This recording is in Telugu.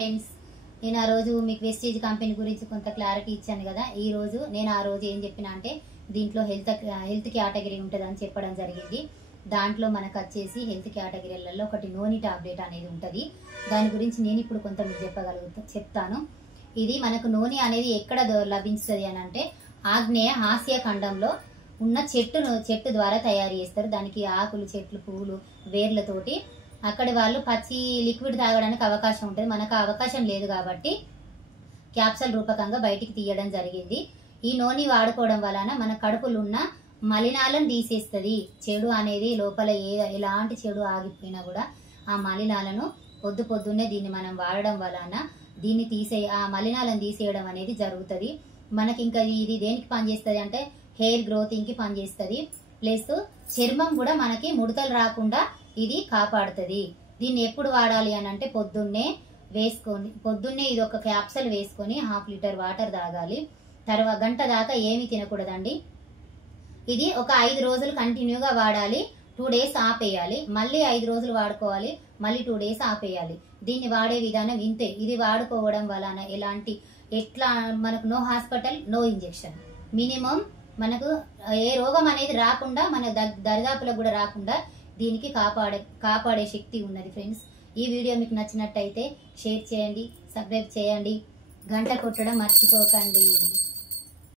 ఫ్రెండ్స్, నేను ఆ రోజు మీకు వెస్టేజ్ కంపెనీ గురించి కొంత క్లారిటీ ఇచ్చాను కదా. ఈ రోజు నేను ఆ రోజు ఏం చెప్పినా అంటే దీంట్లో హెల్త్ కేటగిరీ ఉంటుందని చెప్పడం జరిగింది. దాంట్లో మనకు వచ్చేసి హెల్త్ కేటగిరీలలో ఒకటి నోని టాబ్లెట్ అనేది ఉంటుంది. దాని గురించి నేను ఇప్పుడు కొంత మీకు చెప్తాను. ఇది మనకు నోని అనేది ఎక్కడ లభించుతుంది అని అంటే ఆగ్నేయ ఆసియా ఖండంలో ఉన్న చెట్టు ద్వారా తయారు చేస్తారు. దానికి ఆకులు, చెట్లు, పువ్వులు, వేర్లతోటి అక్కడి వాళ్ళు పచ్చి లిక్విడ్ తాగడానికి అవకాశం ఉంటుంది. మనకు అవకాశం లేదు కాబట్టి క్యాప్సూల్ రూపకంగా బయటికి తీయడం జరిగింది. ఈ నూనె వాడుకోవడం వలన మన కడుపులో ఉన్న మలినాలను తీసేస్తుంది. చెడు అనేది లోపల ఎలాంటి చెడు ఆగిపోయినా కూడా ఆ మలినాలను పొద్దున్నే దీన్ని మనం వాడడం వలన ఆ మలినాలను తీసేయడం అనేది జరుగుతుంది. మనకి ఇంకా ఇది దేనికి పనిచేస్తుంది అంటే హెయిర్ గ్రోతింగ్కి పనిచేస్తుంది. ప్లస్ చర్మం కూడా మనకి ముడతలు రాకుండా ఇది కాపాడుతుంది. దీన్ని ఎప్పుడు వాడాలి అని అంటే పొద్దున్నే ఇది ఒక క్యాప్సూల్ వేసుకొని 1/2 లీటర్ వాటర్ తాగాలి. తర్వాత గంట దాకా ఏమీ తినకూడదండి. ఇది ఒక 5 రోజులు కంటిన్యూగా వాడాలి. 2 డేస్ ఆపేయాలి. మళ్ళీ 5 రోజులు వాడుకోవాలి. మళ్ళీ 2 డేస్ ఆపేయాలి. దీన్ని వాడే విధానం ఇంతే. ఇది వాడుకోవడం వలన మనకు no hospital, no injection. Minimum మనకు ఏ రోగం అనేది రాకుండా, మన దరిదాపులకు కూడా రాకుండా దీనికి కాపాడే శక్తి ఉన్నది. ఫ్రెండ్స్, ఈ వీడియో మీకు నచ్చినట్టయితే షేర్ చేయండి, సబ్స్క్రైబ్ చేయండి, గంట కొట్టడం మర్చిపోకండి.